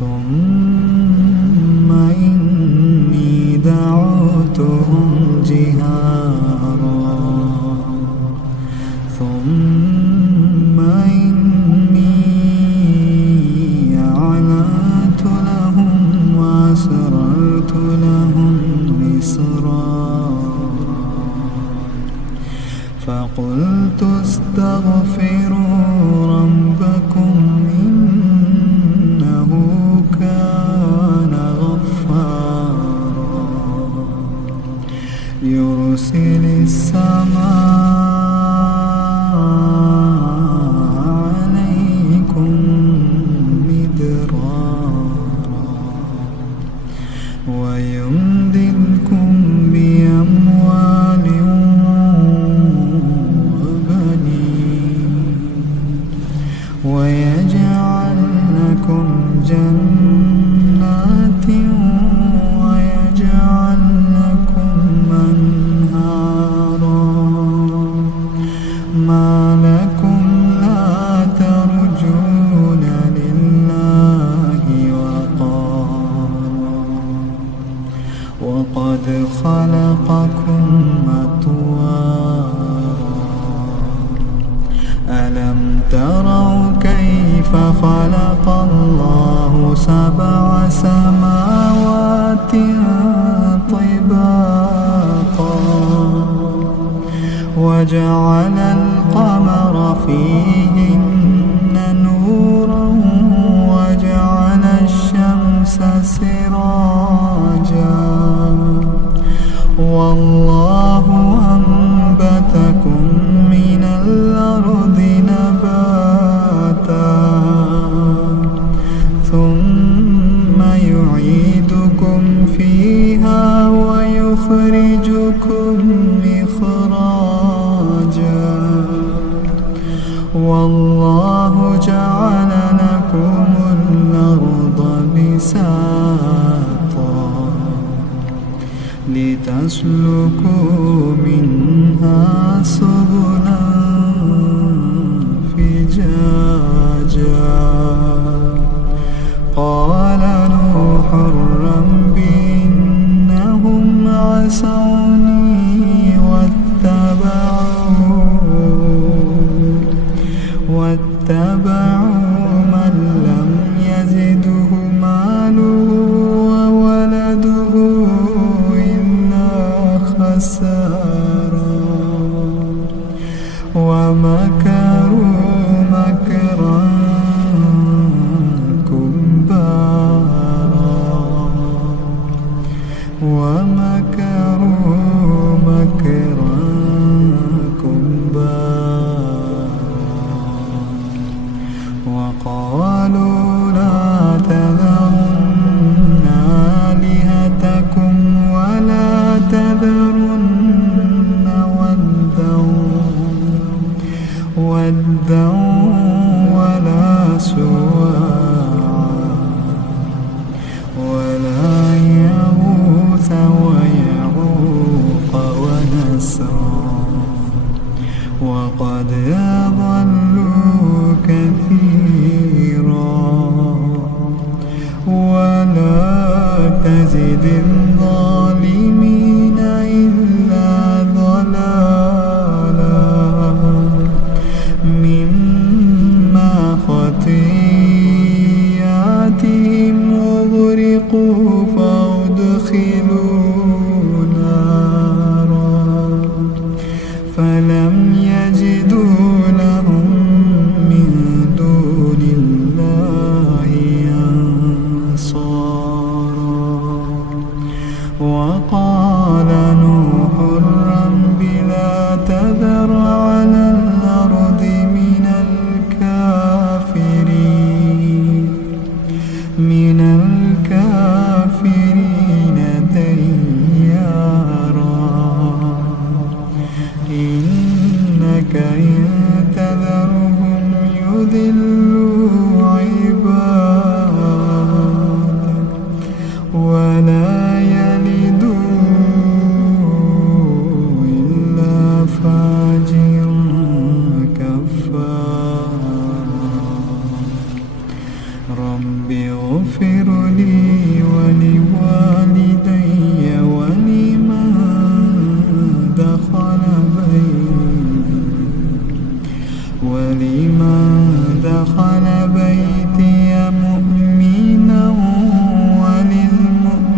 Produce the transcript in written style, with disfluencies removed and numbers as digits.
ثم إني دعوتهم جهارا ثم إني أعلنت لهم وأسررت لهم إسرارا فقلت استغفروا ربكم إنه كان غفارا يرسل السماء عليكم مدرارا ويمددكم بأموال وبنين ويجعل لكم جنات ويجعل لكم أنهارا ما لكم لا ترجون لله وقارا وقد خلقكم أطوارا ألم تروا كيف خلق الله 7 سماوات طباقا وجعل القمر فيهن نورا وجعل الشمس سراجا والله أنبتكم من الأرض نباتا ثم يعيدكم فيها ويخرجكم إخراجا والله جعل لكم الأرض بساطا لتسلكوا منها سبلا فجاجا قال نوح رب إنهم عصوني واتبعوا من لم يزده ماله وولده إلا خسارا ومكروا مكرا كبارا ومكروا مكرا كبارا وقالوا لا تذرن آلهتكم ولا تذرن ودا ولا سواعا ولا يغوث ويعوق ونسرا وقد أضلوا كثيرا ولا تزد الظالمين إلا ضلالا مما خطيئاتهم أغرقوا فأدخلوا نارا فلم يجدوا لهم من دون الله أنصارا وقال نوح رب لا تذر على الأرض من الكافرين ديارا اغفر لي ولوالدي ولمن دخل بيتي مؤمنا وللمؤمنين